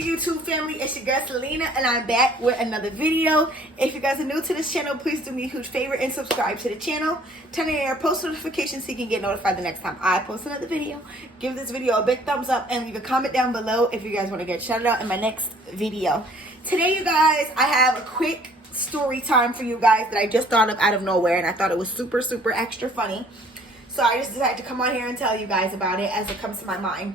good YouTube family? It's your girl Salena and I'm back with another video. If you guys are new to this channel, please do me a huge favor and subscribe to the channel. Turn on your post notifications so you can get notified the next time I post another video. Give this video a big thumbs up and leave a comment down below if you guys want to get shouted out in my next video. Today, you guys, I have a quick story time for you guys that I just thought of out of nowhere, and I thought it was super extra funny. So I just decided to come on here and tell you guys about it as it comes to my mind.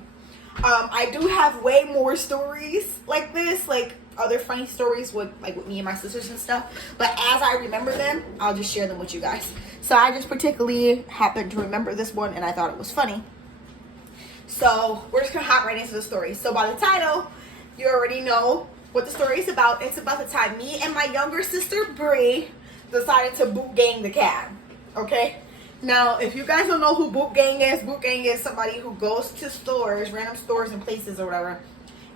I do have way more stories like this, like other funny stories with me and my sisters and stuff. But as I remember them, I'll just share them with you guys. So I just particularly happened to remember this one, and I thought it was funny. So we're just gonna hop right into the story. So by the title, you already know what the story is about. It's about the time me and my younger sister Bree decided to boot gang the cab. Okay. Now, if you guys don't know who boot gang is somebody who goes to stores, random stores and places or whatever,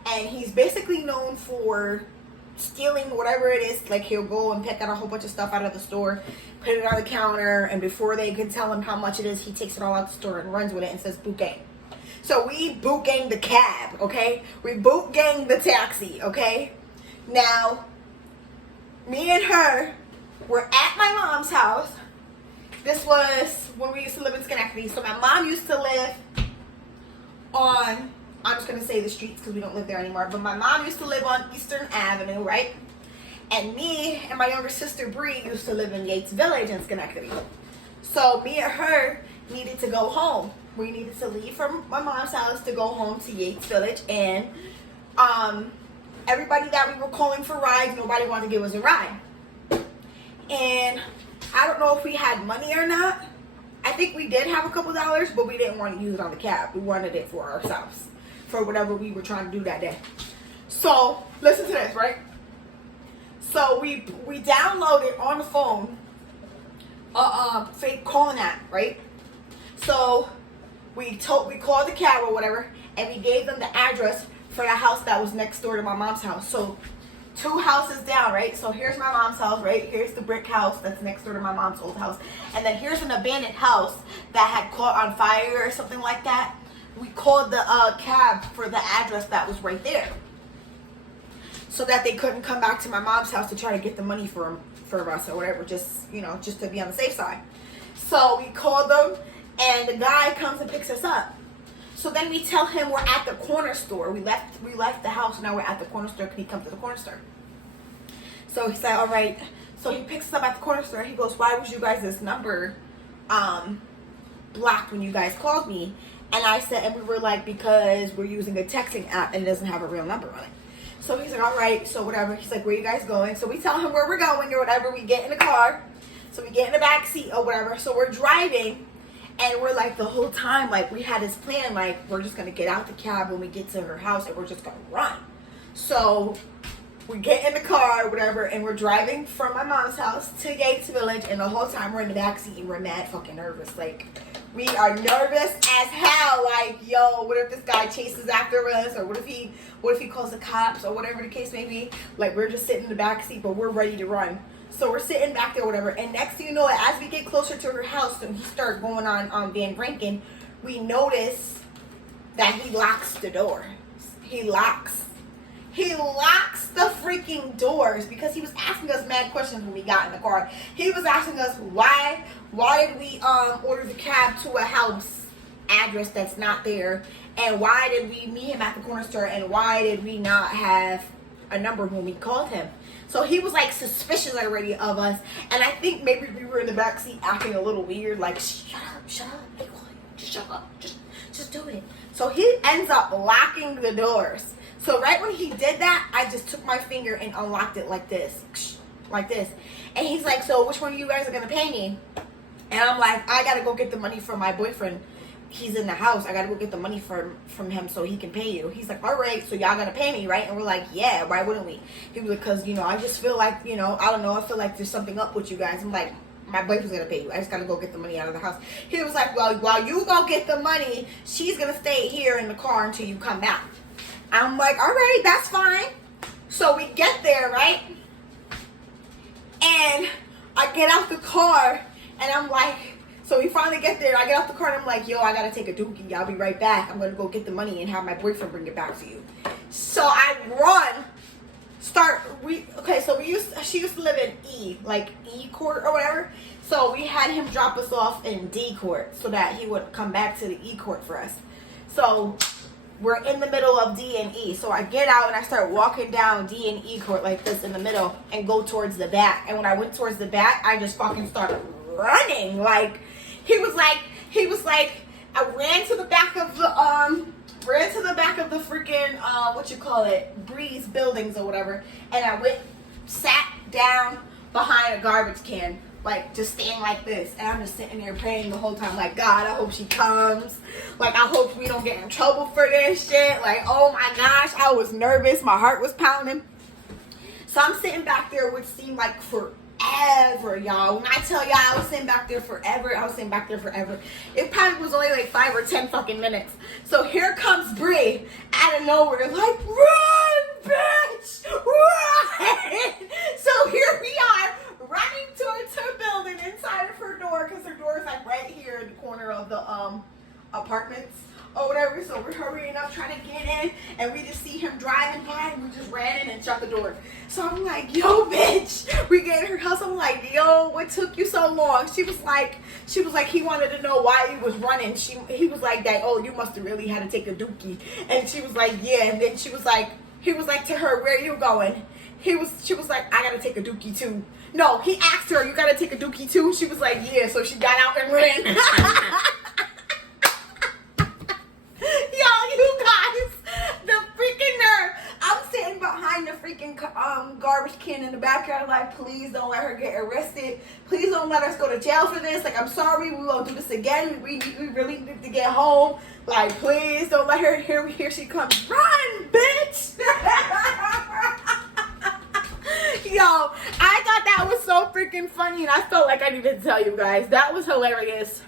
and he's basically known for stealing whatever it is. Like, he'll go and pick out a whole bunch of stuff out of the store, put it on the counter, and before they can tell him how much it is, he takes it all out the store and runs with it and says boot gang. So we boot gang the cab, okay? We boot gang the taxi, okay? Now, me and her were at my mom's house. This was when we used to live in Schenectady. So my mom used to live on, I'm just going to say the streets because we don't live there anymore. But my mom used to live on Eastern Avenue, right? And me and my younger sister Bree used to live in Yates Village in Schenectady. So me and her needed to go home. We needed to leave from my mom's house to go home to Yates Village. And everybody that we were calling for rides, nobody wanted to give us a ride. And I don't know if we had money or not. I think we did have a couple dollars, but we didn't want to use it on the cab. We wanted it for ourselves, for whatever we were trying to do that day. So listen to this, right? So we downloaded on the phone fake calling app, right? So we called the cab or whatever, and we gave them the address for the house that was next door to my mom's house. So 2 houses down, right? So here's my mom's house, right? Here's the brick house that's next door to my mom's old house. And then here's an abandoned house that had caught on fire or something like that. We called the cab for the address that was right there, so that they couldn't come back to my mom's house to try to get the money for us or whatever, just to be on the safe side. So we called them, and the guy comes and picks us up. So then we tell him we're at the corner store. We left the house, and now we're at the corner store. Can he come to the corner store? So he said, all right. So he picks us up at the corner store. He goes, why was you guys' number blocked when you guys called me? And I said, and we were like, because we're using a texting app and it doesn't have a real number on it. So he's like, all right, so whatever. He's like, where you guys going? So we tell him where we're going or whatever. We get in the car. So we get in the back seat or whatever. So we're driving. And we're like, the whole time, like, we had this plan, like, we're just going to get out the cab when we get to her house and we're just going to run. So we get in the car or whatever, and we're driving from my mom's house to Yates Village, and the whole time we're in the backseat and we're mad fucking nervous. Like, we are nervous as hell. Like, yo, what if this guy chases after us, or what if he calls the cops, or whatever the case may be. Like, we're just sitting in the backseat, but we're ready to run. So we're sitting back there, whatever, and next thing you know, as we get closer to her house and he starts going on Van Rankin, we notice that he locks the door. He locks the freaking doors because he was asking us mad questions when we got in the car. He was asking us why did we order the cab to a house address that's not there, and why did we meet him at the corner store, and why did we not have a number when we called him. So he was like suspicious already of us, and I think maybe we were in the backseat acting a little weird, like shut up, be quiet, just shut up, just do it. So he ends up locking the doors. So right when he did that, I just took my finger and unlocked it like this, and he's like, so which one of you guys are gonna pay me? And I'm like, I gotta go get the money from my boyfriend. He's in the house. I gotta go get the money from him so he can pay you. He's like, all right, so y'all gonna pay me, right? And we're like, yeah, why wouldn't we? He was like, because, I just feel like, I don't know, I feel like there's something up with you guys. I'm like, my boyfriend's gonna pay you. I just gotta go get the money out of the house. He was like, well, while you go get the money, she's gonna stay here in the car until you come back. I'm like, all right, that's fine. So we get there, right? And I get out the car, and I'm like, So we finally get there. I get off the car and I'm like, yo, I gotta take a dookie. I'll be right back. I'm gonna go get the money and have my boyfriend bring it back to you. So I run okay, so she used to live in E, like E court or whatever. So we had him drop us off in D court so that he would come back to the E court for us. So we're in the middle of D and E. So I get out and I start walking down D and E court like this in the middle and go towards the back. And when I went towards the back, I just fucking started running. Like, he was like, I ran to the back of the freaking, what you call it, Breeze buildings or whatever. And I sat down behind a garbage can. Like, just staying like this. And I'm just sitting there praying the whole time. Like, God, I hope she comes. Like, I hope we don't get in trouble for this shit. Like, oh my gosh, I was nervous. My heart was pounding. So I'm sitting back there, which seemed like forever, y'all. When I tell y'all I was sitting back there forever, It probably was only like 5 or 10 fucking minutes. So here comes Bree out of nowhere, like, run, bitch, run. So here we are, running towards her building inside of her door, because her door is like right here in the corner of the apartments or whatever. So we're hurrying up trying to get in, and we just see him driving by, and we just ran in and shut the door. So I'm like, yo, bitch, we get in her house. I'm like, yo, what took you so long? She was like he wanted to know why he was running. He was like that, oh, you must have really had to take a dookie. And she was like, yeah. And then he was like to her, where are you going? She was like, I gotta take a dookie too. No, he asked her, you gotta take a dookie too? She was like, yeah. So she got out and ran. Yo, you guys, the freaking nerve. I'm sitting behind the freaking garbage can in the backyard, like, please don't let her get arrested. Please don't let us go to jail for this. Like, I'm sorry, we won't do this again. We really need to get home. Like, please don't let her. Here she comes. Run, bitch. Yo, I thought that was so freaking funny, and I felt like I needed to tell you guys. That was hilarious.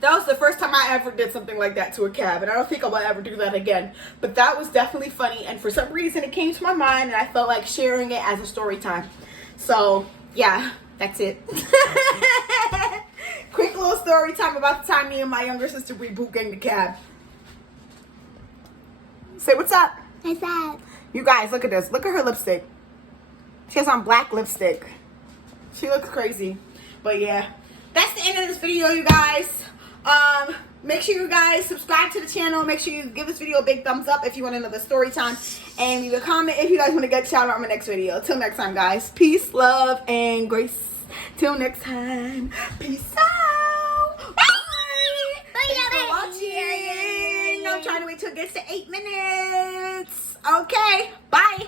That was the first time I ever did something like that to a cab, and I don't think I will ever do that again. But that was definitely funny, and for some reason it came to my mind, and I felt like sharing it as a story time. So, yeah, that's it. Quick little story time about the time me and my younger sister, we boot ganged the cab. Say what's up. What's up? You guys, look at this. Look at her lipstick. She has on black lipstick. She looks crazy. But yeah, that's the end of this video, you guys. Make sure you guys subscribe to the channel. Make sure you give this video a big thumbs up if you want another story time. And leave a comment if you guys want to get shout out on my next video. Till next time, guys. Peace, love, and grace. Till next time. Peace out. Bye. Thanks for watching. I'm trying to wait till it gets to 8 minutes. Okay. Bye.